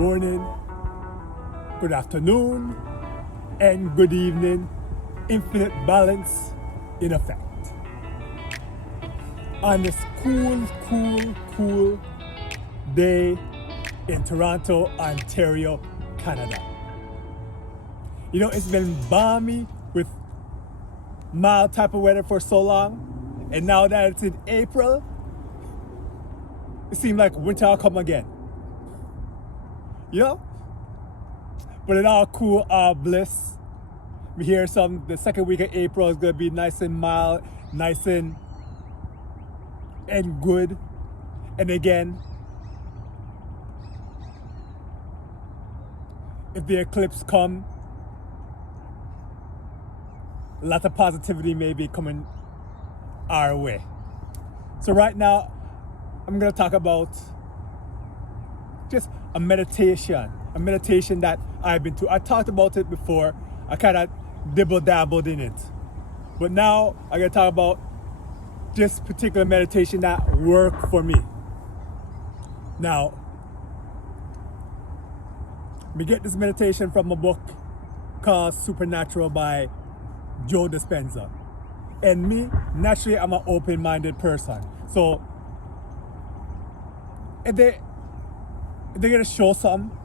morning, good afternoon, and good evening. Infinite balance in effect. On this cool day in Toronto, Ontario, Canada. You know, it's been balmy with mild type of weather for so long, and now that it's in April, it seems like winter will come again. You know? But in all cool, all bliss. We hear the second week of April is gonna be nice and mild, nice and good. And again, if the eclipse come, a lot of positivity may be coming our way. So right now, I'm gonna talk about just a meditation that I've been to. I talked about it before. I kind of dibble-dabbled in it. But now I'm gonna talk about this particular meditation that worked for me. Now, we get this meditation from a book called Supernatural by Joe Dispenza. And me, naturally, I'm an open-minded person. So, if they're gonna show something,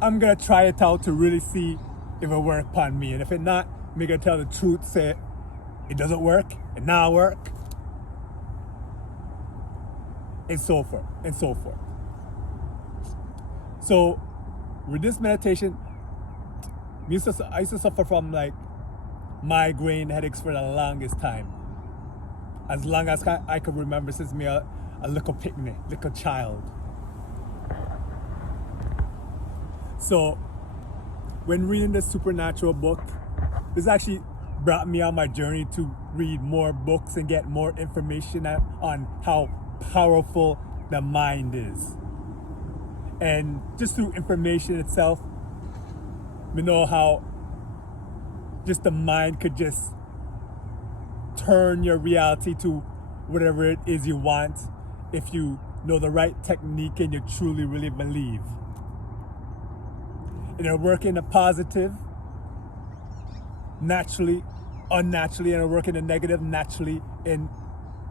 I'm gonna try it out to really see if it work upon me. And if it not, I'm gonna tell the truth, say it doesn't work, it not work, and so forth, and so forth. So, with this meditation, I used to suffer from like migraine headaches for the longest time. As long as I could remember since me a little picnic, little child. So, when reading the Supernatural book, this actually brought me on my journey to read more books and get more information on how powerful the mind is. And just through information itself, we know how just the mind could just turn your reality to whatever it is you want if you know the right technique and you truly really believe. And it'll work in the positive, naturally, unnaturally, and it'll work in the negative, naturally, and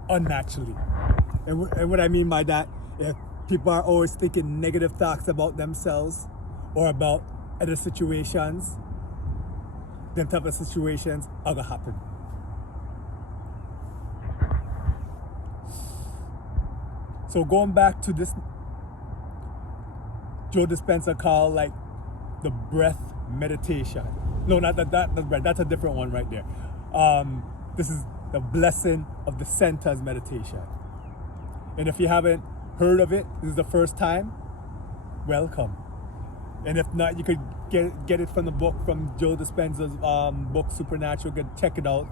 unnaturally. And what I mean by that, if people are always thinking negative thoughts about themselves or about other situations, them type of situations are gonna happen. So going back to this, Joe Dispenza called like the breath meditation. No, not that breath. That's a different one right there. This is the blessing of the centers meditation. And if you haven't heard of it, this is the first time, welcome. And if not, you could get it from the book, from Joe Dispenza's book Supernatural. You can check it out,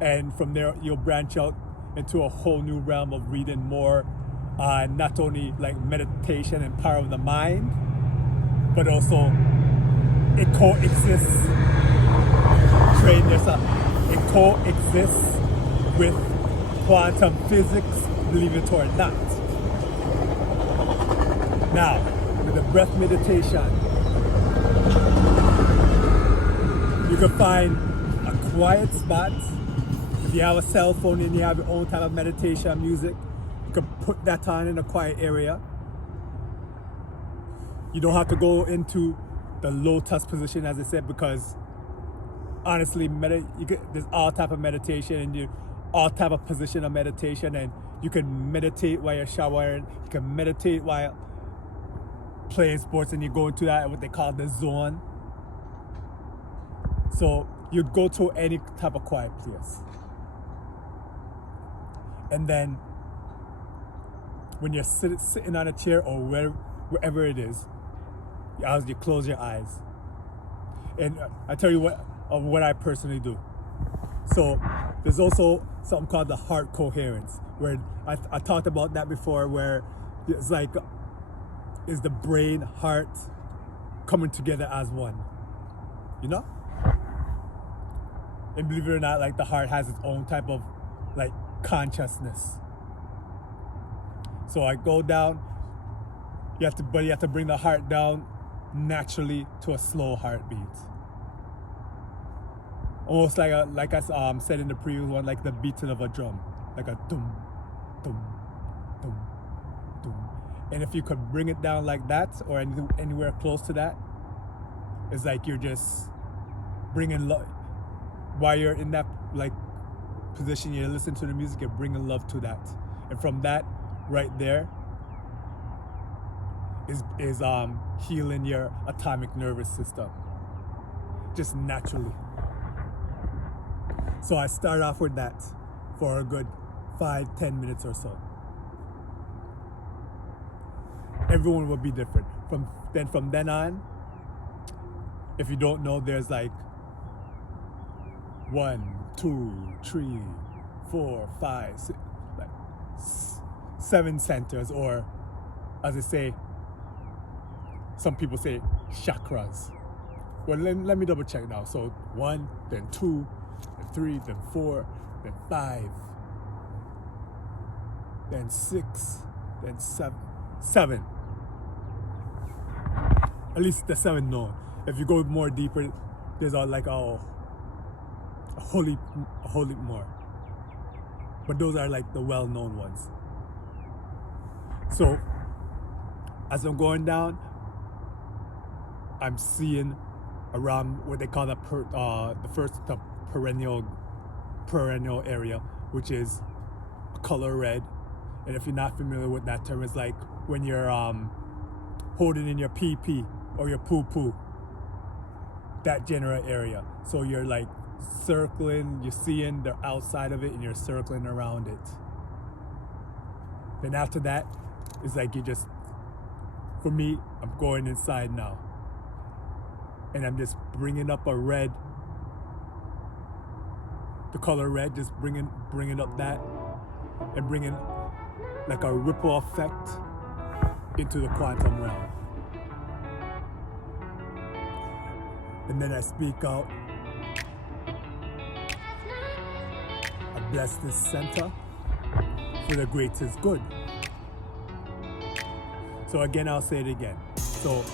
and from there you'll branch out into a whole new realm of reading more, not only like meditation and power of the mind, but also it coexists. Train yourself. It coexists with quantum physics, believe it or not. Now, with the breath meditation, you can find a quiet spot. If you have a cell phone and you have your own type of meditation music, you can put that on in a quiet area. You don't have to go into the lotus position, as I said, because honestly, there's all type of meditation and all type of position of meditation, and you can meditate while you're showering. You can meditate while playing sports, and you go into that what they call the zone. So you'd go to any type of quiet place, and then when you're sitting on a chair or wherever it is, you close your eyes. And I tell you what I personally do. So there's also something called the heart coherence, where I talked about that before, where it's like, is the brain, heart coming together as one, you know? And believe it or not, like the heart has its own type of like consciousness. So I go down but you have to bring the heart down naturally to a slow heartbeat. Almost like I said in the previous one, like the beating of a drum, like a dum, dum, dum, dum. And if you could bring it down like that, or anywhere close to that, it's like you're just bringing love. While you're in that like position, you listen to the music, you're bringing love to that, and from that, right there, is healing your atomic nervous system, just naturally. So I start off with that for a good 5-10 minutes or so. Everyone will be different. From then on, if you don't know, there's like 1, 2, 3, 4, 5, 6, like 7 centers, or as they say, some people say chakras. Well, let me double check now. So 1, then 2, then 3, then 4, then 5, then 6, then 7. At least the 7 known. If you go more deeper, there's a whole heap more. But those are like the well-known ones. So as I'm going down, I'm seeing around what they call the perennial area, which is color red. And if you're not familiar with that term, it's like when you're holding in your pee or your poo, that general area. So you're like circling, you're seeing the outside of it, and you're circling around it. Then after that, it's like for me, I'm going inside now. And I'm just bringing up a red, the color red, just bringing up that, and bringing like a ripple effect into the quantum realm. And then I speak out, I bless this center for the greatest good. So again, I'll say it again. So